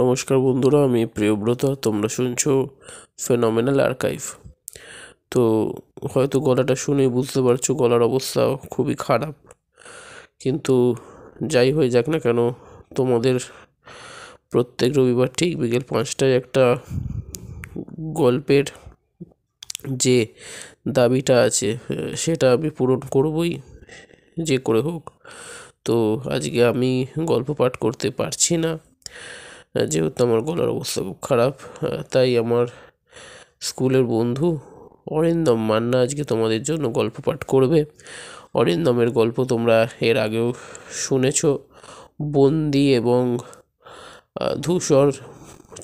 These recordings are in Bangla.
নমস্কার বন্ধুরা, আমি প্রিয়ব্রত। তোমরা শুনছো ফেনোমেনাল আর্কাইভ। তো হয়তো গলাটা শুনেই বুঝতে পারছো গলার অবস্থা খুবই খারাপ, কিন্তু যাই হয়ে যাক না কেন, তোমাদের প্রত্যেক রবিবার ঠিক বিকেল 5টায় একটা গল্পের যে দাবিটা আছে সেটা আমি পূরণ করবই, যে করে হোক। তো আজকে আমি গল্প পাঠ করতে পারছি না, যেহেতু আমার গলার অবস্থা খুব খারাপ। তাই আমার স্কুলের বন্ধু অরিন্দম মান্না আজকে তোমাদের জন্য গল্প পাঠ করবে। অরিন্দমের গল্প তোমরা এর আগেও শুনেছ। বন্দি এবং ধূসর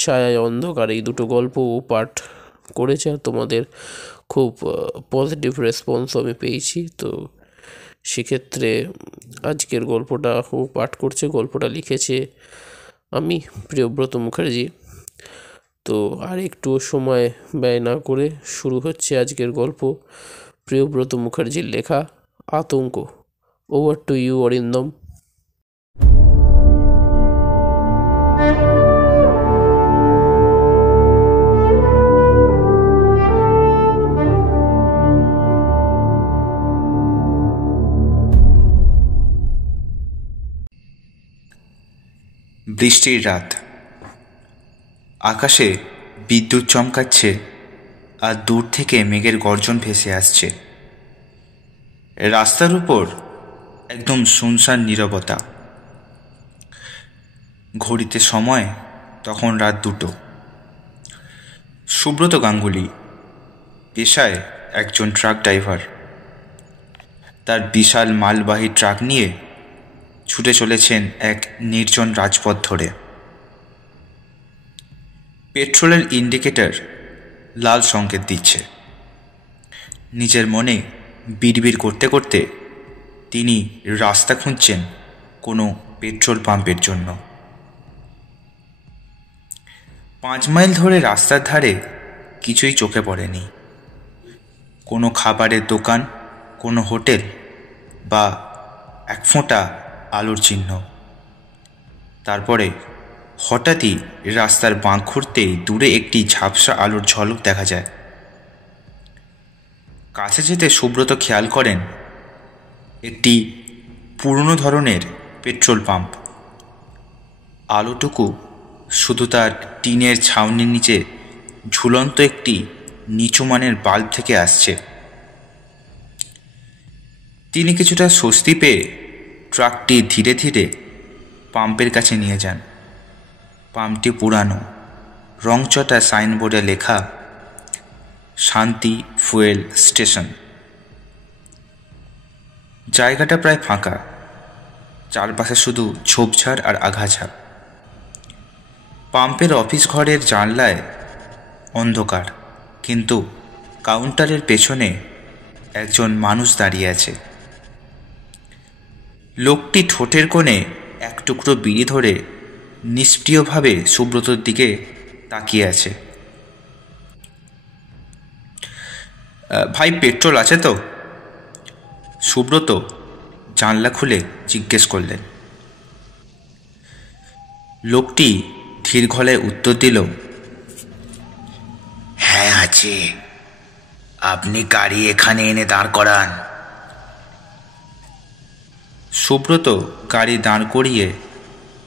ছায়ায় অন্ধকার, এই দুটো গল্প ও পাঠ করেছে, আর তোমাদের খুব পজিটিভ রেসপন্স আমি পেয়েছি। তো সেক্ষেত্রে আজকের গল্পটা ও পাঠ করছে। গল্পটা লিখেছে আমি, প্রিয়ব্রত মুখার্জি। তো আর একটু সময় ব্যয় না করে শুরু হচ্ছে আজকের গল্প, প্রিয়ব্রত মুখার্জির লেখা আতঙ্ক। Over to you Arindam. বৃষ্টির রাত, আকাশে বিদ্যুৎ চমকাচ্ছে আর দূর থেকে মেঘের গর্জন ভেসে আসছে। রাস্তার উপর একদম শুনশান নীরবতা। ঘড়িতে সময় তখন রাত 2টো। সুব্রত গাঙ্গুলি পেশায় একজন ট্রাক ড্রাইভার। তার বিশাল মালবাহী ট্রাক নিয়ে ছুটে চলেছেন এক নির্জন রাজপথ ধরে। পেট্রোলের ইন্ডিকেটর লাল সংকেত দিচ্ছে। নিজের মনে বিড়বিড় করতে করতে তিনি রাস্তা খুঁজছেন কোনো পেট্রোল পাম্পের জন্য। 5 মাইল ধরে রাস্তার ধারে কিছুই চোখে পড়েনি। কোনো খাবারের দোকান, কোনো হোটেল বা এক ফোঁটা আলোর চিহ্ন। তারপরে হঠাৎই রাস্তার বাঁক ঘুরতেই দূরে একটি ঝাপসা আলোর ঝলক দেখা যায়। কাছে যেতে সুব্রত খেয়াল করেন একটি পুরনো ধরনের পেট্রোল পাম্প। আলোটুকু শুধু তার টিনের ছাউনির নিচে ঝুলন্ত একটি নিচু মানের বাল্ব থেকে আসছে। তিনি কিছুটা স্বস্তি পেয়ে ট্রাকটি ধীরে ধীরে পাম্পের কাছে নিয়ে যান। পাম্পটি পুরানো, রংচটা সাইনবোর্ডে লেখা শান্তি ফুয়েল স্টেশন। জায়গাটা প্রায় ফাঁকা, চারপাশে শুধু ঝোপঝাড় আর আগাছা। পাম্পের অফিস ঘরের জানলায় অন্ধকার, কিন্তু কাউন্টারের পেছনে একজন মানুষ দাঁড়িয়ে আছে। লোকটি ঠোঁটের কোণে এক টুকরো বিড়ি ধরে নিষ্ক্রিয়ভাবে সুব্রতর দিকে তাকিয়ে আছে। ভাই, পেট্রোল আছে তো? সুব্রত জানলা খুলে জিজ্ঞেস করলেন। লোকটি ধীর গলায় উত্তর দিল, হ্যাঁ আছে, আপনি গাড়ি এখানে এনে দাঁড় করান। সুব্রত গাড়ি দাঁড় করিয়ে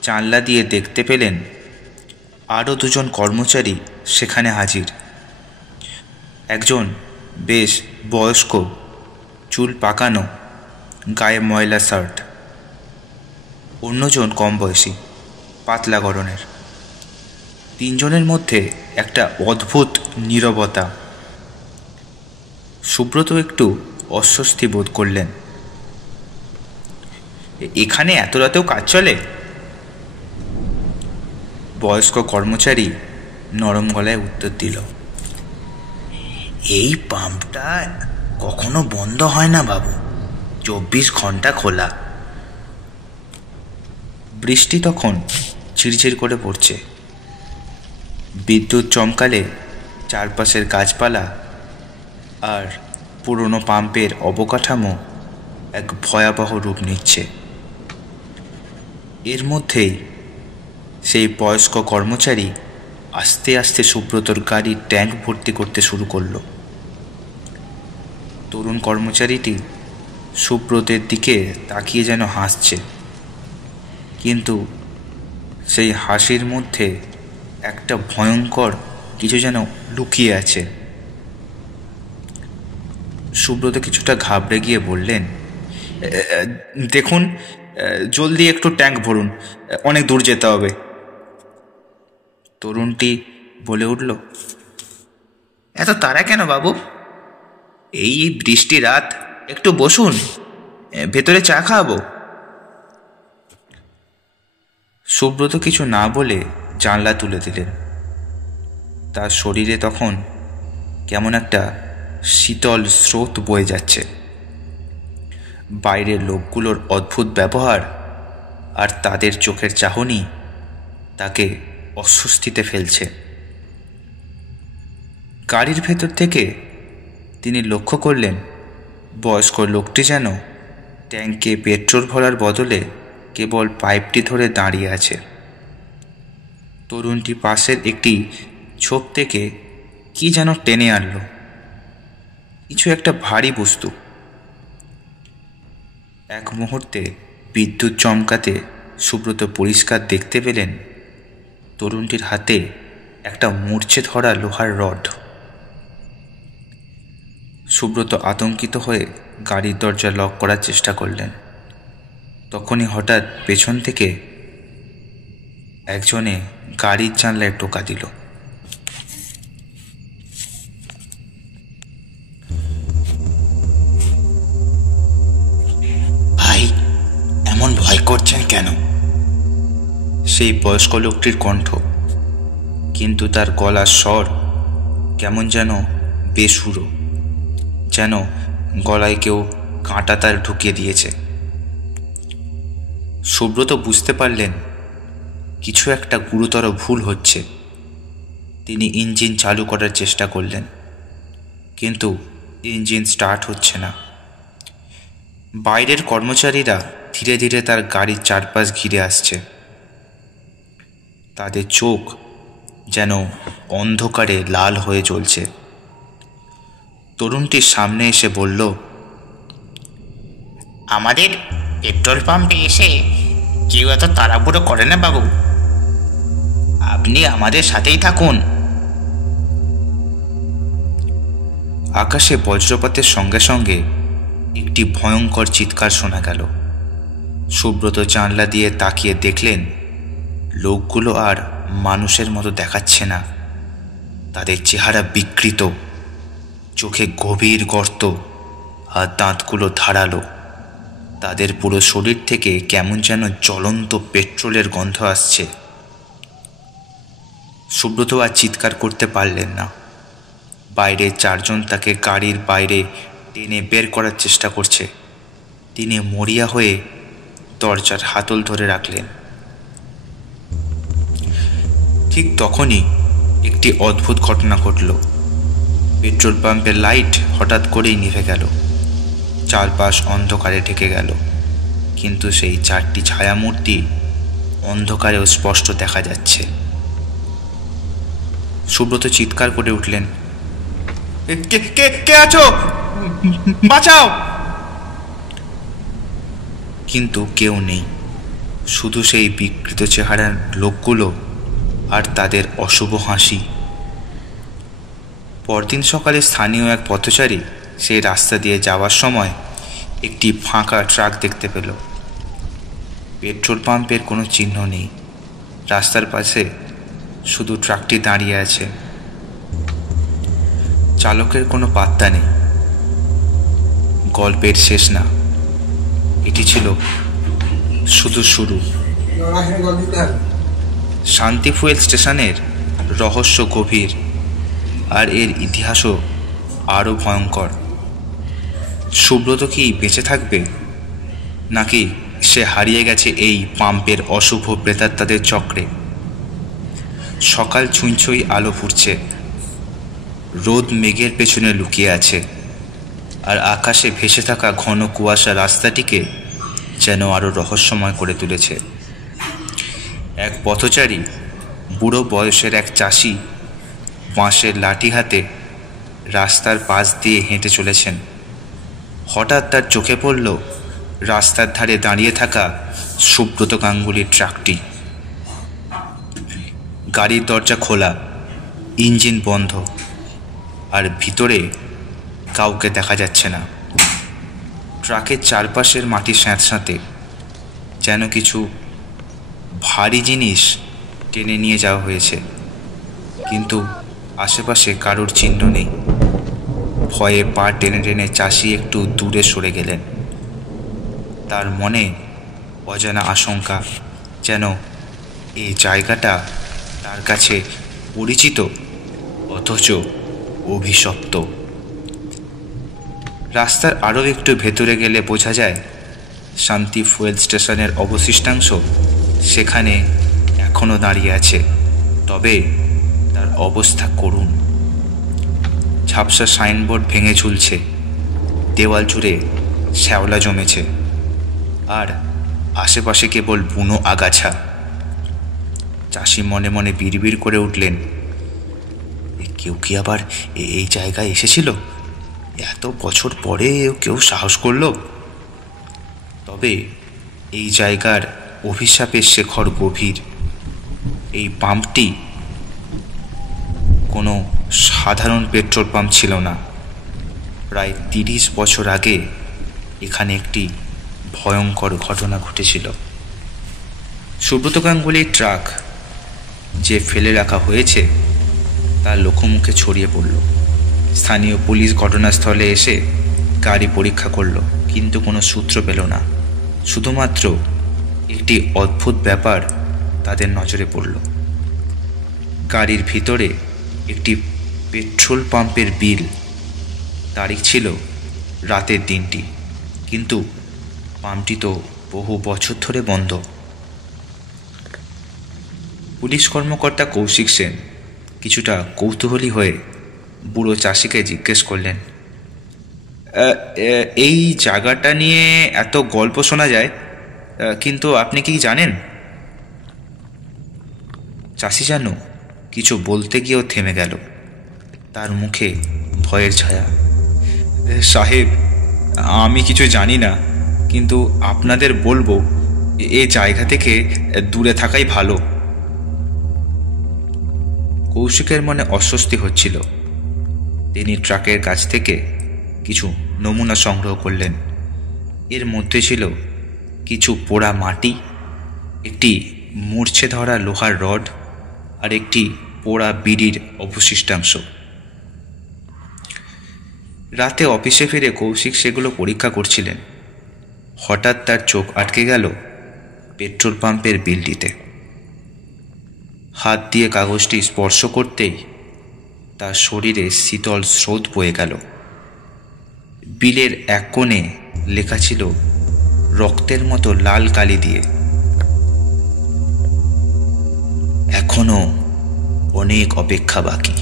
জানলা দিয়ে দেখতে পেলেন আরও 2জন কর্মচারী সেখানে হাজির। একজন বেশ বয়স্ক, চুল পাকানো, গায়ে ময়লা শার্ট। অন্যজন কম বয়সী, পাতলা গড়নের। 3 জনের মধ্যে একটা অদ্ভুত নীরবতা। সুব্রত একটু অস্বস্তি বোধ করলেন। এখানে এত রাতেও কাজ চলে? বয়স্ক কর্মচারী নরম গলায় উত্তর দিল, এই পাম্পটা কখনো বন্ধ হয় না বাবু, 24 ঘন্টা খোলা। বৃষ্টি তখন ঝিরঝির করে পড়ছে। বিদ্যুৎ চমকালে চারপাশের গাছপালা আর পুরনো পাম্পের অবকাঠামো এক ভয়াবহ রূপ নিচ্ছে। এর মধ্যেই সেই বয়স্ক কর্মচারী আস্তে আস্তে সুব্রতর গাড়ির ট্যাঙ্ক ভর্তি করতে শুরু করলো। তরুণ কর্মচারীটি সুব্রতের দিকে তাকিয়ে যেন হাসছে, কিন্তু সেই হাসির মধ্যে একটা ভয়ঙ্কর কিছু যেন লুকিয়ে আছে। সুব্রত কিছুটা ঘাবড়ে গিয়ে বললেন, দেখুন, জলদি একটু ট্যাঙ্ক ভরুন, অনেক দূর যেতে হবে। তরুণটি বলে উঠল, এত তাড়া কেন বাবু? এই বৃষ্টি রাত, একটু বসুন, ভেতরে চা খাওয়াবো। সুব্রত কিছু না বলে জানলা তুলে দিলেন। তার শরীরে তখন কেমন একটা শীতল স্রোত বয়ে যাচ্ছে। বাইরের লোকগুলোর অদ্ভুত ব্যবহার আর তাদের চোখের চাহনি তাকে অস্বস্তিতে ফেলছে। গাড়ির ভেতর থেকে তিনি লক্ষ্য করলেন বয়স্ক লোকটি যেন ট্যাঙ্কে পেট্রোল ভরার বদলে কেবল পাইপটি ধরে দাঁড়িয়ে আছে। তরুণটি পাশের একটি ঝোপ থেকে কি যেন টেনে আনল, কিছু একটা ভারী বস্তু। এক মুহূর্তে বিদ্যুৎ চমকাতে সুব্রত পরিষ্কার দেখতে পেলেন তরুণটির হাতে একটা মূর্ছে ধরা লোহার রড। সুব্রত আতঙ্কিত হয়ে গাড়ির দরজা লক করার চেষ্টা করলেন। তখনই হঠাৎ পেছন থেকে একজনে গাড়ির জানলায় টোকা দিল। ভাই, এমন ভয় করছেন কেন? সেই বয়স্ক লোকটির কণ্ঠ, কিন্তু তার গলার স্বর কেমন যেন বেসুরো, যেন গলায় কেউ কাঁটা তার ঢুকিয়ে দিয়েছে। সুব্রত বুঝতে পারলেন কিছু একটা গুরুতর ভুল হচ্ছে। তিনি ইঞ্জিন চালু করার চেষ্টা করলেন, কিন্তু ইঞ্জিন স্টার্ট হচ্ছে না। বাইরের কর্মচারীরা ধীরে ধীরে তার গাড়ির চারপাশ ঘিরে আসছে। তাদের চোখ যেন অন্ধকারে লাল হয়ে জ্বলছে। তরুণটির সামনে এসে বলল, আমাদের পেট্রোল পাম্পে এসে কেউ এত তাড়াহুড়ো করে না বাবু, আপনি আমাদের সাথেই থাকুন। আকাশে বজ্রপাতের সঙ্গে সঙ্গে একটি ভয়ঙ্কর চিৎকার শোনা গেল। সুব্রত জানলা দিয়ে তাকিয়ে দেখলেন লোকগুলো আর মানুষের মতো দেখাচ্ছে না। তাদের চেহারা বিকৃত, চোখে গভীর গর্ত আর দাঁতগুলো ধারালো। তাদের পুরো শরীর থেকে কেমন যেন জ্বলন্ত পেট্রোলের গন্ধ আসছে। সুব্রত আর চিৎকার করতে পারলেন না। বাইরে চারজন তাকে গাড়ির বাইরে টেনে বের করার চেষ্টা করছে। তিনি মরিয়া হয়ে দরজার হাতল ধরে রাখলেন। ঠিক তখনই একটি অদ্ভুত ঘটনা ঘটল। পেট্রোল পাম্পের লাইট হঠাৎ করেই নিভে গেল। চারপাশ অন্ধকারে ঢেকে গেল, কিন্তু সেই চারটি ছায়ামূর্তি অন্ধকারেও স্পষ্ট দেখা যাচ্ছে। সুব্রত চিৎকার করে উঠলেন, কে আছো? বাঁচাও! কিন্তু কেউ নেই, শুধু সেই বিকৃত চেহারার লোকগুলো আর তাদের অশুভ হাসি। পরদিন সকালে স্থানীয় এক পথচারী সেই রাস্তা দিয়ে যাওয়ার সময় একটি ফাঁকা ট্রাক দেখতে পেল। পেট্রোল পাম্পের কোনো চিহ্ন নেই, রাস্তার পাশে শুধু ট্রাকটি দাঁড়িয়ে আছে। চালকের কোনো পাত্তা নেই। গল্পের শেষ না, এটি ছিল শুধু শুরু। শান্তি ফুয়েল স্টেশনের রহস্য গভীর, আর এর ইতিহাসও আরও ভয়ঙ্কর। সুব্রত কি বেঁচে থাকবে, নাকি সে হারিয়ে গেছে এই পাম্পের অশুভ প্রেতাত্মাদের চক্রে? সকাল ছুঁই আলো ফুটছে, রোদ মেঘের পেছনে লুকিয়ে আছে, আর আকাশে ভেসে থাকা ঘন কুয়াশা রাস্তাটিকে যেন আরও রহস্যময় করে তুলেছে। এক পথচারী বুড়ো বয়সের এক চাষি বাঁশের লাঠি হাতে রাস্তার পাশ দিয়ে হেঁটে চলেছেন। হঠাৎ তার চোখে পড়ল রাস্তার ধারে দাঁড়িয়ে থাকা সুব্রত গাঙ্গুলির ট্রাকটি। গাড়ির দরজা খোলা, ইঞ্জিন বন্ধ, আর ভিতরে কাউকে দেখা যাচ্ছে না। ট্রাকের চারপাশের মাটি স্যাঁতস্যাঁতে, যেন কিছু ভারী জিনিস টেনে নিয়ে যাওয়া হয়েছে, কিন্তু আশেপাশে কারোর চিহ্ন নেই। ভয়ে পা টেনে টেনে চাষি একটু দূরে সরে গেলেন। তার মনে অজানা আশঙ্কা, যেন এই জায়গাটা তার কাছে পরিচিত অথচ অভিশপ্ত। রাস্তার আরও একটু ভেতরে গেলে বোঝা যায় শান্তি ফুয়েল স্টেশনের অবশিষ্টাংশ সেখানে এখনও দাঁড়িয়ে আছে, তবে তার অবস্থা করুণ। ঝাপসা সাইনবোর্ড ভেঙে ঝুলছে, দেওয়াল জুড়ে শ্যাওলা জমেছে, আর আশেপাশে কেবল বুনো আগাছা। চাষি মনে মনে বিড়বিড় করে উঠলেন, কেউ কি আবার এই জায়গায় এসেছিল? এত বছর পরে কেউ সাহস করল? তবে এই জায়গার অভিশাপের শেখর গভীর। এই পাম্পটি কোনো সাধারণ পেট্রোল পাম্প ছিল না। প্রায় 30 বছর আগে এখানে একটি ভয়ঙ্কর ঘটনা ঘটেছিল। সুব্রত গাঙ্গুলির ট্রাক যে ফেলে রাখা হয়েছে তা লোকমুখে ছড়িয়ে পড়ল। স্থানীয় পুলিশ ঘটনাস্থলে এসে গাড়ি পরীক্ষা করল, কিন্তু কোনো সূত্র পেল না। শুধুমাত্র একটি অদ্ভুত ব্যাপার তাদের নজরে পড়ল। গাড়ির ভিতরে একটি পেট্রোল পাম্পের বিল। তারিখ ছিল রাতের দিনটি, কিন্তু পাম্পটি তো বহু বছর ধরে বন্ধ। পুলিশ কর্মকর্তা কৌশিক সেন কিছুটা কৌতূহলী হয়ে বুড়ো চাষিকে জিজ্ঞেস করলেন, এই জায়গাটা নিয়ে এত গল্প শোনা যায়, কিন্তু আপনি কি জানেন? চাষি যেন কিছু বলতে গিয়েও থেমে গেল। তার মুখে ভয়ের ছায়া। সাহেব, আমি কিছু জানি না, কিন্তু আপনাদের বলবো এ জায়গা থেকে দূরে থাকাই ভালো। কৌশিকের মনে অস্বস্তি হচ্ছিল। তিনি ট্রাকের কাছ থেকে কিছু নমুনা সংগ্রহ করলেন। এর মধ্যে ছিল কিছু পোড়া মাটি, একটি মূর্ছে ধরা লোহার রড, আর একটি পোড়া বিড়ির অবশিষ্টাংশ। রাতে অফিসে ফিরে কৌশিক সেগুলো পরীক্ষা করছিলেন। হঠাৎ তার চোখ আটকে গেল পেট্রোল পাম্পের বিলটিতে। হাত দিয়ে কাগজটি স্পর্শ করতেই তার শরীরে শীতল স্রোত বয়ে গেল। বিলের এক কোণে লেখা ছিল রক্তের মতো লাল কালি দিয়ে, এখনো অনেক অপেক্ষা বাকি।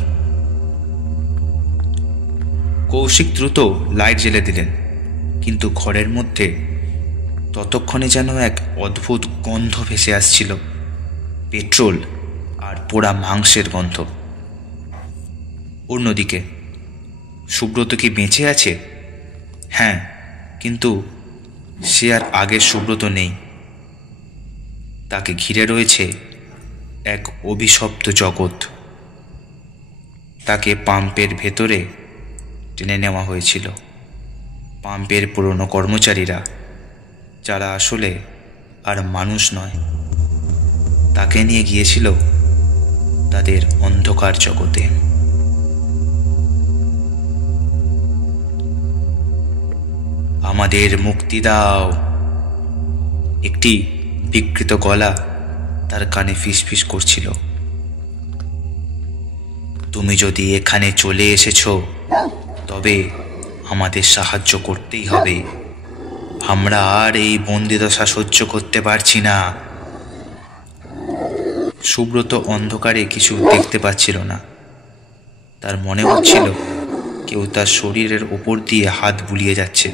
কৌশিক দ্রুত লাইট জ্বেলে দিলেন, কিন্তু ঘরের মধ্যে ততক্ষণে যেন এক অদ্ভুত গন্ধ ভেসে আসছিল, পেট্রোল আর পোড়া মাংসের গন্ধ। অন্যদিকে সুব্রত কি বেঁচে আছে? হ্যাঁ, কিন্তু সে আর আগের সুব্রত নেই। তাকে ঘিরে রয়েছে এক অভিশপ্ত জগৎ। তাকে পাম্পের ভেতরে টেনে নেওয়া হয়েছিল। পাম্পের পুরনো কর্মচারীরা, যারা আসলে আর মানুষ নয়, তাকে নিয়ে গিয়েছিল তাদের অন্ধকার জগতে। আমাদের মুক্তি দাও, একটি বিকৃত গলা তার কানে ফিসফিস করছিল। তুমি যদি এখানে চলে এসেছো, তবে আমাদের সাহায্য করতেই হবে। আমরা আর এই বন্দিদশা সহ্য করতে পারছি না। সুব্রত অন্ধকারে কিছু দেখতে পাচ্ছিল না। তার মনে হচ্ছিল কেউ তার শরীরের ওপর দিয়ে হাত বুলিয়ে যাচ্ছে।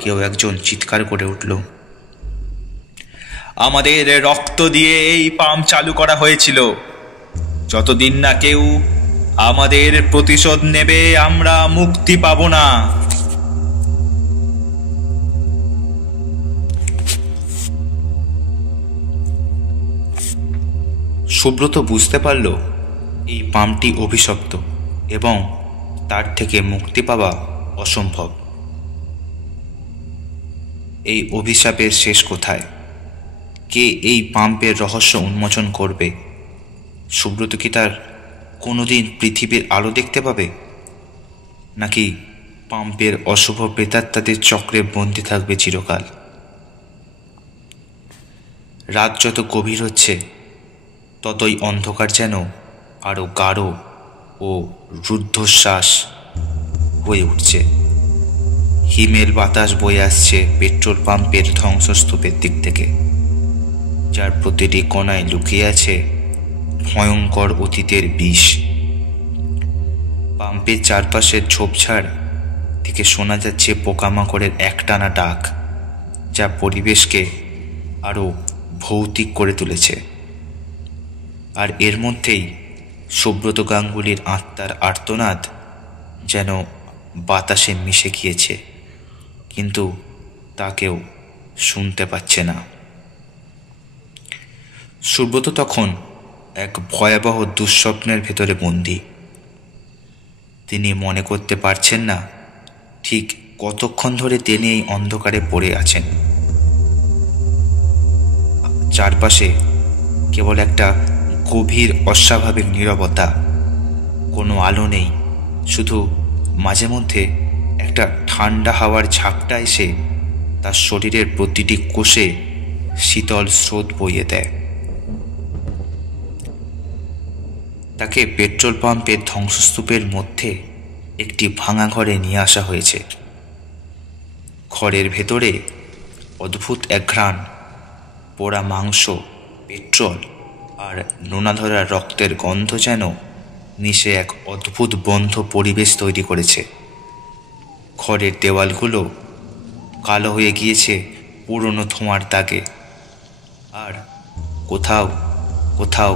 কেউ একজন চিৎকার করে উঠল, আমাদের রক্ত দিয়ে এই পাম্প চালু করা হয়েছিল। যতদিন না কেউ আমাদের প্রতিশোধ নেবে, আমরা মুক্তি পাব না। সুব্রত বুঝতে পারল এই পাম্পটি অভিশপ্ত এবং তার থেকে মুক্তি পাওয়া অসম্ভব। এই অভিশাপের শেষ কোথায়? কে এই পাম্পের রহস্য উন্মোচন করবে? সুব্রত কি তার কোনোদিন পৃথিবীর আলো দেখতে পাবে, নাকি পাম্পের অশুভ প্রেতাত্মাদের চক্রে বন্দী থাকবে চিরকাল? রাত যত গভীর হচ্ছে ততই অন্ধকার যেন আরো গাঢ় ও রুদ্ধশ্বাস হয়ে উঠছে। হিমেল বাতাস বয়ে আসছে পেট্রোল পাম্পের ধ্বংসস্তূপের দিক থেকে, যার প্রতিটি কোণায় লুকিয়ে আছে ভয়ঙ্কর অতীতের বিষ। পাম্পের চারপাশের ঝোপঝাড় থেকে শোনা যাচ্ছে পোকামাকড়ের একটানা ডাক, যা পরিবেশকে আরো ভৌতিক করে তুলেছে। আর এর মধ্যেই সুব্রত গাঙ্গুলির আত্মার আর্তনাদ যেন বাতাসে মিশে গিয়েছে, কিন্তু তাকেও শুনতে পাচ্ছে না। সুব্রত তখন এক ভয়াবহ দুঃস্বপ্নের ভেতরে বন্দী। তিনি মনে করতে পারছেন না ঠিক কতক্ষণ ধরে তিনি এই অন্ধকারে পড়ে আছেন। চারপাশে কেবল একটা গভীর অস্বাভাবিক নীরবতা, কোনো আলো নেই, শুধু মাঝে মধ্যে একটা ঠান্ডা হাওয়ার ঝাপটা এসে তার শরীরের প্রতিটি কোষে শীতল স্রোত বইয়ে দেয়। তাকে পেট্রোল পাম্পের ধ্বংসস্তূপের মধ্যে একটি ভাঙা ঘরে নিয়ে আসা হয়েছে। ঘরের ভেতরে অদ্ভুত এক ঘ্রাণ, পোড়া মাংস, পেট্রোল আর নোনা ধরা রক্তের গন্ধ যেন মিশে এক অদ্ভুত বন্ধ পরিবেশ তৈরি করেছে। ঘরের দেওয়ালগুলো কালো হয়ে গিয়েছে পুরনো ধোঁয়ার দাগে, আর কোথাও কোথাও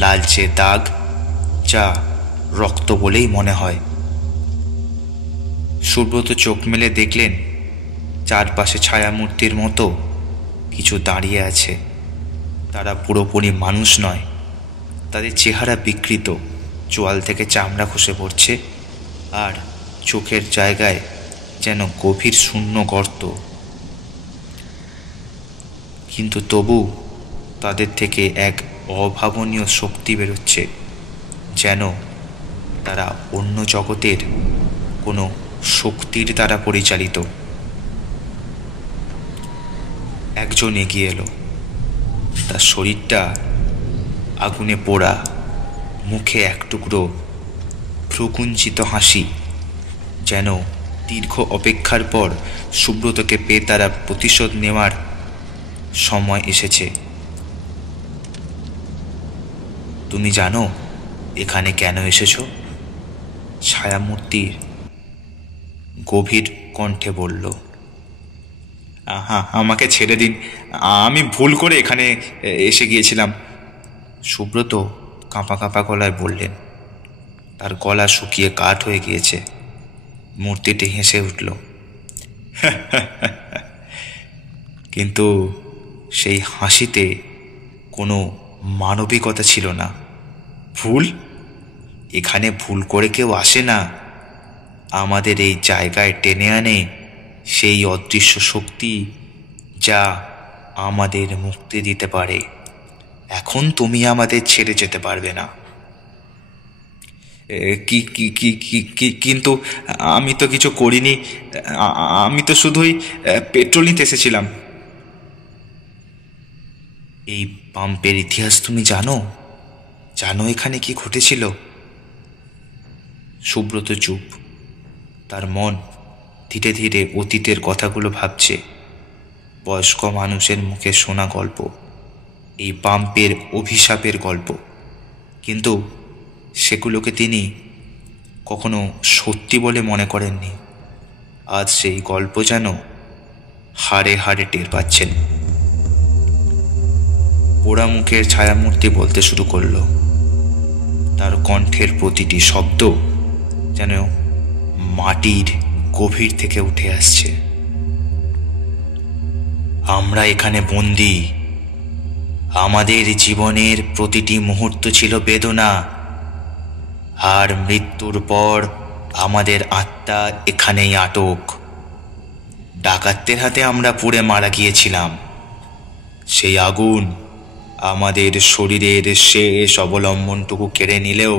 লালচে দাগ, যা রক্ত বলেই মনে হয়। সুব্রত চোখ মেলে দেখলেন চারপাশে ছায়ামূর্তির মতো কিছু দাঁড়িয়ে আছে। তারা পুরোপুরি মানুষ নয়, তাদের চেহারা বিকৃত, চোয়াল থেকে চামড়া খসে পড়ছে, আর চোখের জায়গায় যেন গভীর শূন্য গর্ত। কিন্তু তবু তাদের থেকে এক অভাবনীয় শক্তি বেরোচ্ছে, যেন তারা অন্য জগতের কোনো শক্তির দ্বারা পরিচালিত। একজন এগিয়ে এলো। তার শরীরটা আগুনে পোড়া, মুখে এক টুকরো ভ্রুকুঞ্চিত হাসি, যেন দীর্ঘ অপেক্ষার পর সুব্রতকে পেয়ে তারা প্রতিশোধ নেওয়ার সময় এসেছে। তুমি জানো এখানে কেন এসেছো? ছায়ামূর্তির গভীর কণ্ঠে বলল। আমাকে ছেড়ে দিন, আমি ভুল করে এখানে এসে গিয়েছিলাম। সুব্রত কাঁপা কাঁপা গলায় বললেন। তার গলা শুকিয়ে কাঠ হয়ে গিয়েছে। মূর্তিটি হেসে উঠল, কিন্তু সেই হাসিতে কোনো মানবিকতা ছিল না। ভুল? এখানে ভুল করে কেউ আসে না। আমাদের এই জায়গায় টেনে আনে সেই অদৃশ্য শক্তি, যা আমাদের মুক্তি দিতে পারে। এখন তুমি আমাদের ছেড়ে যেতে পারবে না। কিন্তু আমি তো কিছু করিনি, আমি তো শুধুই পেট্রোল নিতে এসেছিলাম। এই পাম্পের ইতিহাস তুমি জানো? জানো এখানে কি ঘটেছিল? সুব্রত চুপ। তার মন ধীরে ধীরে অতীতের কথাগুলো ভাবছে। বয়স্ক মানুষের মুখে শোনা গল্প, এই পাম্পের অভিশাপের গল্প, কিন্তু সেগুলোকে তিনি কখনো সত্যি বলে মনে করেননি। আজ সেই গল্প যেন হাড়ে হাড়ে টের পাচ্ছেন। পোড়া মুখের ছায়ামূর্তি বলতে শুরু করলো। তার কণ্ঠের প্রতিটি শব্দ যেন মাটির গভীর থেকে উঠে আসছে। আমরা এখানে বন্দী। আমাদের জীবনের প্রতিটি মুহূর্ত ছিল বেদনা, আর মৃত্যুর পর আমাদের আত্মা এখানেই আটক। ডাকাতদের হাতে আমরা পুড়ে মারা গিয়েছিলাম। সেই আগুন আমাদের শরীরের শেষ অবলম্বনটুকু কেড়ে নিলেও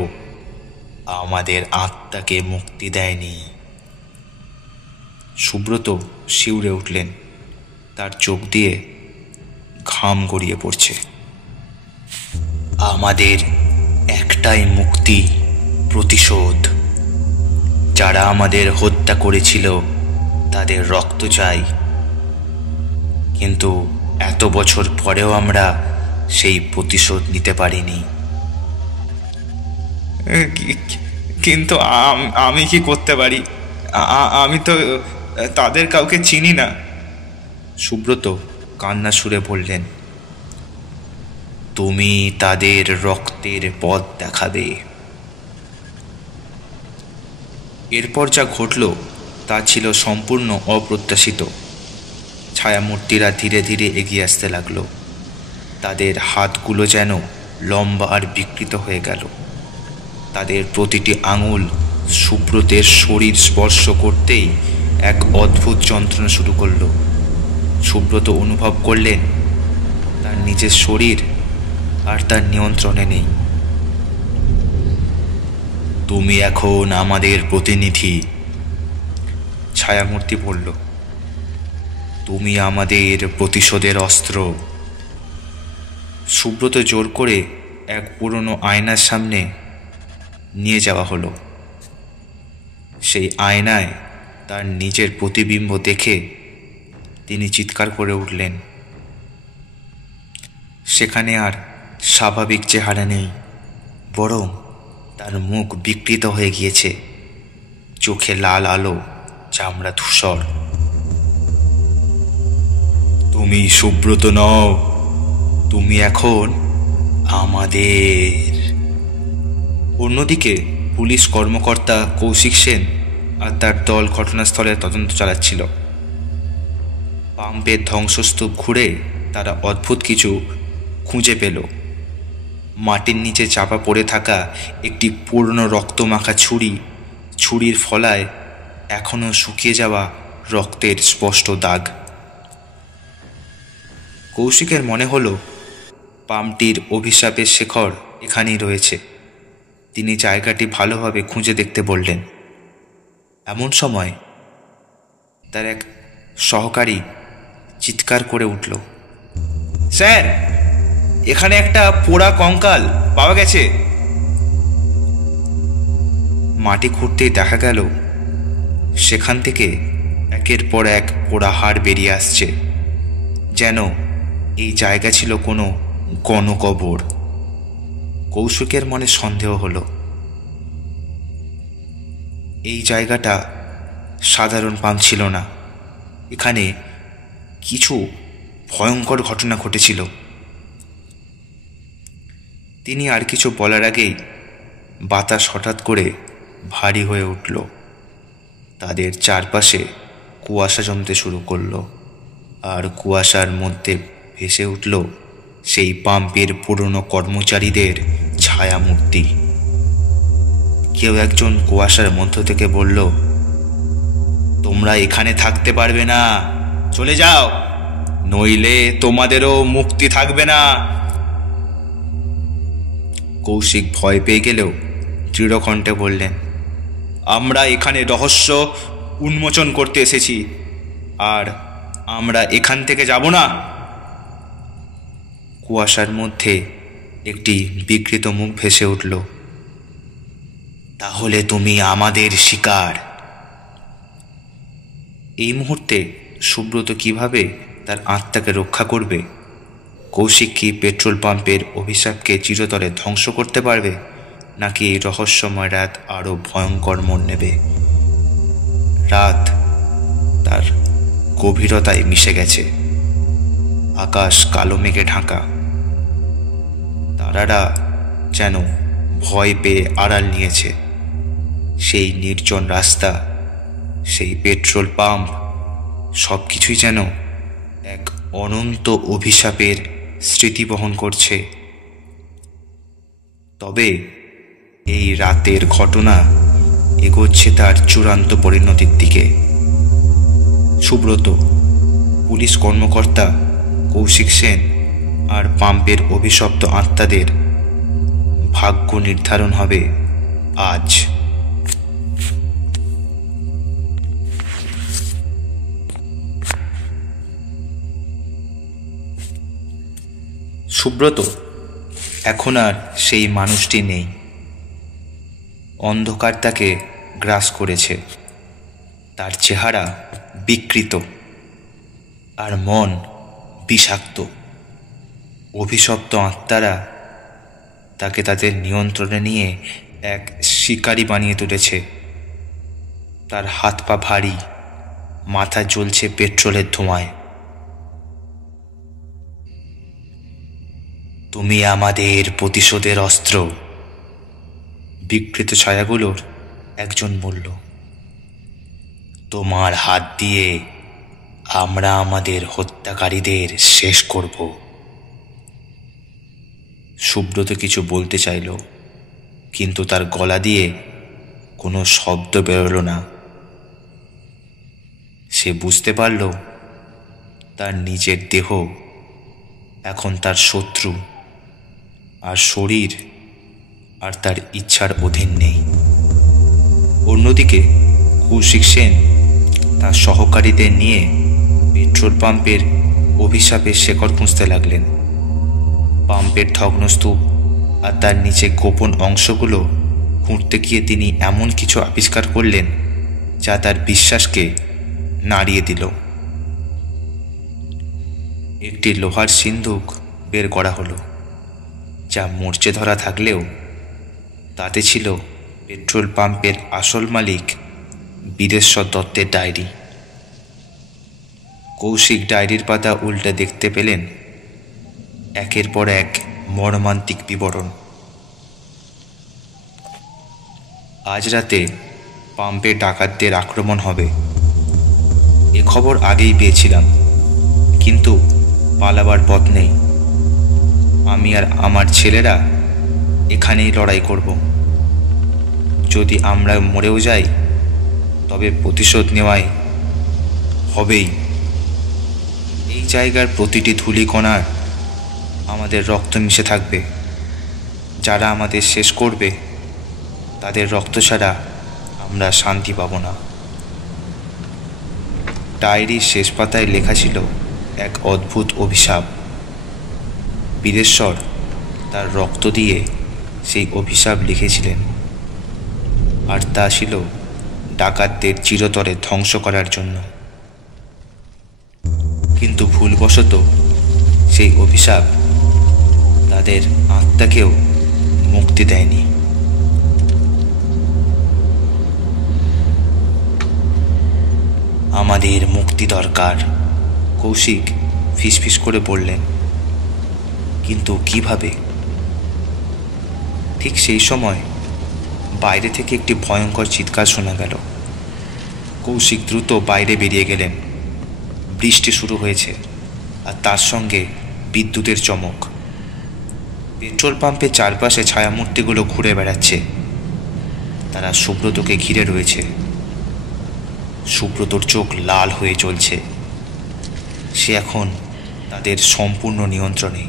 আমাদের আত্মাকে মুক্তি দেয়নি। সুব্রত শিউরে উঠলেন। তার চোখ দিয়ে ঘাম গড়িয়ে পড়ছে। আমাদের একটাই মুক্তি, প্রতিশোধ। যারা আমাদের হত্যা করেছিল তাদের রক্ত চাই, কিন্তু এত বছর পরেও আমরা সেই প্রতিশোধ নিতে পারিনি। কিন্তু আমি কি করতে পারি? আমি তো তাদের কাউকে চিনি না। সুব্রত কান্না সুরে বললেন, তুমি তাদের রক্তের পথ দেখাবে। এরপর যা ঘটল তা ছিল সম্পূর্ণ অপ্রত্যাশিত। ছায়ামূর্তিরা ধীরে ধীরে এগিয়ে আসতে লাগলো। তাদের হাতগুলো যেন লম্বা আর বিকৃত হয়ে গেল। তাদের প্রতিটি আঙুল সুব্রতের শরীর স্পর্শ করতেই এক অদ্ভুত যন্ত্রণা শুরু করলো। সুব্রত অনুভব করলেন তার নিজের শরীর আর তার নিয়ন্ত্রণে নেই। তুমি এখন আমাদের প্রতিনিধি, ছায়ামূর্তি বলল। তুমি আমাদের প্রতিশোধের অস্ত্র। সুব্রত জোর করে এক পুরনো আয়নার সামনে নিয়ে যাওয়া হলো। সেই আয়নায় তার নিজের প্রতিবিম্ব দেখে তিনি চিৎকার করে উঠলেন। সেখানে আর স্বাভাবিক চেহারা নেই, বরং তার মুখ বিকৃত হয়ে গিয়েছে। চোখে লাল আলো, চামড়া ধূসর। তুমি সুব্রত নও, তুমি এখন আমাদের। অন্যদিকে পুলিশ কর্মকর্তা কৌশিক সেন আর তার দল ঘটনাস্থলে তদন্ত চালাচ্ছিল। পাম্পের ধ্বংসস্তূপ ঘুরে তারা অদ্ভুত কিছু খুঁজে পেল। মাটির নিচে চাপা পড়ে থাকা একটি পুরনো রক্তমাখা ছুরি, ছুরির ফলায় এখনও শুকিয়ে যাওয়া রক্তের স্পষ্ট দাগ। কৌশিকের মনে হলো পাম্পটির অভিশাপের শেকড় এখানেই রয়েছে। তিনি জায়গাটি ভালোভাবে খুঁজে দেখতে বললেন। এমন সময় তার এক সহকারী চিৎকার করে উঠল, স্যার, এখানে একটা পোড়া কঙ্কাল পাওয়া গেছে। মাটি খুঁড়তেই দেখা গেল সেখান থেকে একের পর এক পোড়া হাড় বেরিয়ে আসছে, যেন এই জায়গা ছিল কোনো গণকবর। কৌশিকের মনে সন্দেহ হলো, এই জায়গাটা সাধারণ পাম্প ছিল না। এখানে কিছু ভয়ঙ্কর ঘটনা ঘটেছিল। তিনি আর কিছু বলার আগেই বাতাস হঠাৎ করে ভারী হয়ে উঠল। তাদের চারপাশে কুয়াশা জমতে শুরু করলো, আর কুয়াশার মধ্যে ভেসে উঠল সেই পাম্পের পুরনো কর্মচারীদের ছায়ামূর্তি। কেউ একজন কুয়াশার মধ্য থেকে বলল, তোমরা এখানে থাকতে পারবে না, চলে যাও, নইলে তোমাদেরও মুক্তি থাকবে না। কৌশিক ভয় পেয়ে গেলেও দৃঢ় কণ্ঠে বললেন, আমরা এখানে রহস্য উন্মোচন করতে এসেছি, আর আমরা এখান থেকে যাব না। কুয়াশার মধ্যে একটি বিকৃত মুখ ভেসে উঠল, তাহলে তুমি আমাদের শিকার। এই মুহূর্তে সুব্রত কিভাবে তার আত্মাকে রক্ষা করবে? কৌশিক কি পেট্রোল পাম্পের অভিশাপকে চিরতরে ধ্বংস করতে পারবে, নাকি এই রহস্যময় রাত আরও ভয়ঙ্কর মোড় নেবে? রাত তার গভীরতায় মিশে গেছে। আকাশ কালো মেঘে ঢাকা। তারারা যেন ভয় পেয়ে আড়াল নিয়েছে। সেই নির্জন রাস্তা, সেই পেট্রোল পাম্প, সব কিছুই যেন এক অনন্ত অভিশাপের স্মৃতি বহন করছে। তবে এই রাতের ঘটনা এগোচ্ছে তার চূড়ান্ত পরিণতির দিকে। সুব্রত, পুলিশ কর্মকর্তা কৌশিক সেন আর পাম্পের অভিশপ্ত আত্মাদের ভাগ্য নির্ধারণ হবে আজ। সুব্রত এখন আর সেই মানুষটি নেই। অন্ধকার তাকে গ্রাস করেছে। তার চেহারা বিকৃত আর মন বিষাক্ত। অভিশপ্ত আত্মারা তাকে তাদের নিয়ন্ত্রণে নিয়ে এক শিকারী বানিয়ে তুলেছে। তার হাত পা ভারী, মাথা জ্বলছে পেট্রোলের ধোঁয়ায়। তুমি আমাদের প্রতিশোধের অস্ত্র, বিকৃত ছায়াগুলোর একজন বলল। তোমার হাত দিয়ে আমরা আমাদের হত্যাকারীদের শেষ করব। সুব্রত কিছু বলতে চাইল, কিন্তু তার গলা দিয়ে কোনো শব্দ বেরোলো না। সে বুঝতে পারল তার নিজের দেহ এখন তার শত্রু, আর শরীর আর তার ইচ্ছার অধীন নেই। অন্যদিকে কৌশিক সেন তার সহকারীদের নিয়ে পেট্রোল পাম্পের অভিশাপের শেকড় খুঁজতে লাগলেন। পাম্পের ভগ্নস্তূপ আর তার নিচে গোপন অংশগুলো খুঁড়তে গিয়ে তিনি এমন কিছু আবিষ্কার করলেন যা তার বিশ্বাসকে নাড়িয়ে দিল। একটি লোহার সিন্দুক বের করা হলো, যা মরচে ধরা থাকলেও তাতে ছিল পেট্রোল পাম্পের আসল মালিক বিদেশ্বর দত্তের ডায়েরি। কৌশিক ডায়েরির পাতা উল্টে দেখতে পেলেন একের পর এক মর্মান্তিক বিবরণ। আজ রাতে পাম্পে ডাকাতদের আক্রমণ হবে, এ খবর আগেই পেয়েছিলাম, কিন্তু পালাবার পথ নেই। আমি আর আমার ছেলেরা এখানেই লড়াই করব। যদি আমরা মরেও যাই তবে প্রতিশোধ নেওয়াই হবেই। এই জায়গার প্রতিটি ধূলিকণার আমাদের রক্ত মিশে থাকবে। যারা আমাদের শেষ করবে তাদের রক্ত ছাড়া আমরা শান্তি পাব না। ডায়েরির শেষ পাতায় লেখা ছিল এক অদ্ভুত অভিশাপ। বীরেশ্বর তার রক্ত দিয়ে সেই অভিশাপ লিখেছিলেন, আর তা ছিল ডাকাতদের চিরতরে ধ্বংস করার জন্য। কিন্তু ভুলবশত সেই অভিশাপ তাদের আত্মাকেও মুক্তি দেয়নি। আমাদের মুক্তি দরকার, কৌশিক ফিসফিস করে বললেন। কিন্তু কিভাবে? ঠিক সেই সময় বাইরে থেকে একটি ভয়ঙ্কর চিৎকার শোনা গেল। কৌশিক দ্রুত বাইরে বেরিয়ে গেলেন। বৃষ্টি শুরু হয়েছে, আর তার সঙ্গে বিদ্যুতের চমক। পেট্রোল পাম্পের চারপাশে ছায়ামূর্তিগুলো ঘুরে বেড়াচ্ছে। তারা সুব্রতকে ঘিরে রয়েছে। সুব্রতর চোখ লাল হয়ে চলছে। সে এখন তাদের সম্পূর্ণ নিয়ন্ত্রণে।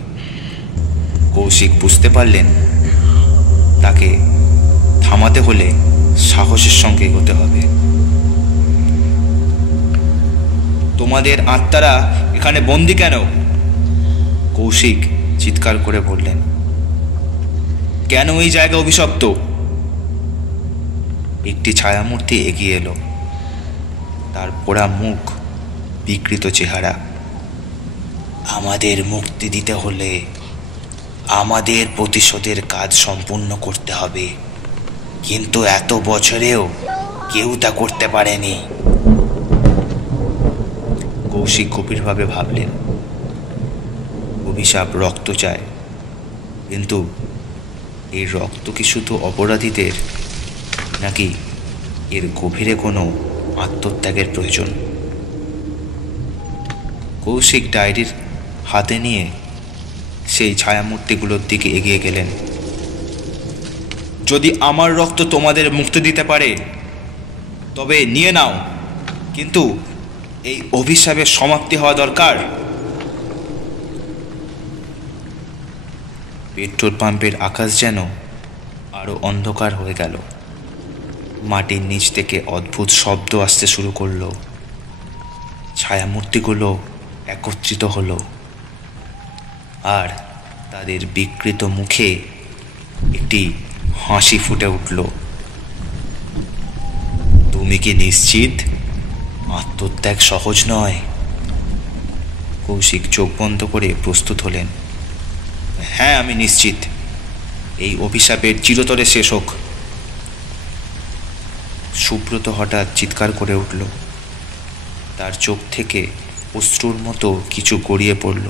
কৌশিক বুঝতে পারলেন তাকে থামাতে হলে সাহসের সঙ্গে এগোতে হবে। তোমাদের আত্মারা এখানে বন্দি কেন? কৌশিক চিৎকার করে বললেন। কেন এই জায়গা অভিশপ্ত? একটি ছায়ামূর্তি এগিয়ে এলো। তার পোড়া মুখ, বিকৃত চেহারা। আমাদের মুক্তি দিতে হলে আমাদের প্রতিশোধের কাজ সম্পূর্ণ করতে হবে, কিন্তু এত বছরেও কেউ তা করতে পারেনি। কৌশিক গভীরভাবে ভাবলেন। অভিশাপ রক্ত চায়, কিন্তু এই রক্ত কি শুধু অপরাধীদের, নাকি এর গভীরে কোনো আত্মত্যাগের প্রয়োজন? কৌশিক ডায়েরির হাতে নিয়ে সেই ছায়ামূর্তিগুলোর দিকে এগিয়ে গেলেন। যদি আমার রক্ত তোমাদের মুক্তি দিতে পারে তবে নিয়ে নাও, কিন্তু এই অভিশাপের সমাপ্তি হওয়া দরকার। পেট্রোল পাম্পের আকাশ যেন আরো অন্ধকার হয়ে গেল। মাটির নিচ থেকে অদ্ভুত শব্দ আসতে শুরু করলো। ছায়ামূর্তিগুলো একত্রিত হলো, আর তাদের বিকৃত মুখে একটি হাসি ফুটে উঠল। তুমি কি নিশ্চিত আত্মত্যাগ সহজ নয়? কৌশিক চোখ বন্ধ করে প্রস্তুত হলেন। হ্যাঁ, আমি নিশ্চিত। এই অভিশাপের চিরতরে শেষ হোক। সুব্রত হঠাৎ চিৎকার করে উঠল। তার চোখ থেকে অশ্রুর মতো কিছু গড়িয়ে পড়ল,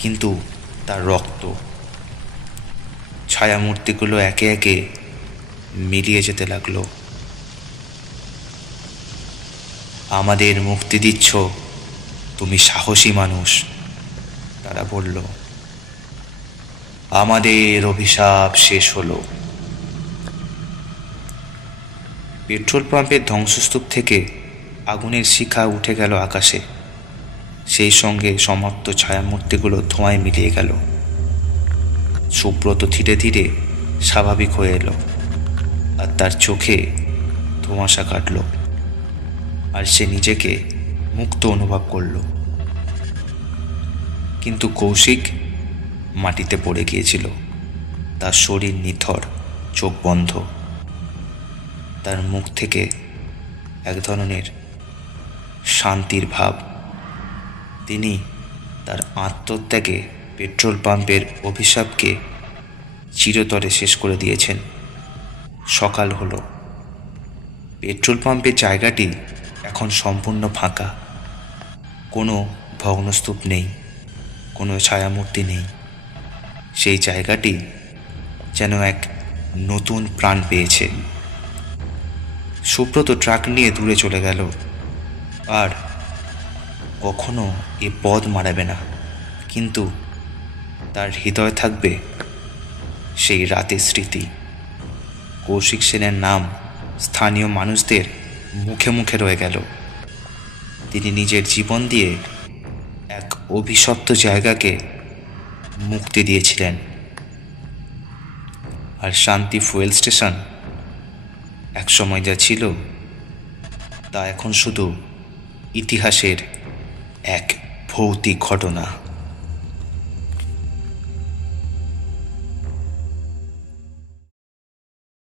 কিন্তু তার রক্ত। ছায়ামূর্তিগুলো একে একে মিলিয়ে যেতে লাগলো। আমাদের মুক্তি দিচ্ছ, তুমি সাহসী মানুষ, তারা বলল। আমাদের অভিশাপ শেষ হলো। পেট্রোল পাম্পের ধ্বংসস্তূপ থেকে আগুনের শিখা উঠে গেল আকাশে। সেই সঙ্গে সমাপ্ত ছায়ামূর্তিগুলো ধোঁয়ায় মিলিয়ে গেল। সুব্রত ধীরে ধীরে স্বাভাবিক হয়ে এলো, আর তার চোখে ধোঁয়াশা কাটল, আর সে নিজেকে মুক্ত অনুভব করল। কিন্তু কৌশিক মাটিতে পড়ে গিয়েছিল। তার শরীর নিথর, চোখ বন্ধ। তার মুখ থেকে এক ধরনের শান্তির ভাব। তিনি তার আত্মত্যাগে পেট্রোল পাম্পের অভিশাপকে চিরতরে শেষ করে দিয়েছেন। সকাল হলো। পেট্রোল পাম্পের জায়গাটি এখন সম্পূর্ণ ফাঁকা। কোনো ভগ্নস্তূপ নেই, কোনো ছায়ামূর্তি নেই। সেই জায়গাটি যেন এক নতুন প্রাণ পেয়েছে। সুব্রত ট্রাক নিয়ে দূরে চলে গেল, আর কখনো এ পথ মারাবে না। কিন্তু তার হৃদয় থাকবে সেই রাতের স্মৃতি। কৌশিক সেনের নাম স্থানীয় মানুষদের মুখে মুখে রয়ে গেল। তিনি নিজের জীবন দিয়ে এক অভিশপ্ত জায়গাকে মুক্তি দিয়েছিলেন। আর শান্তি ফুয়েল স্টেশন একসময় যা ছিল, তা এখন শুধু ইতিহাসের এক ভৌতিক ঘটনা।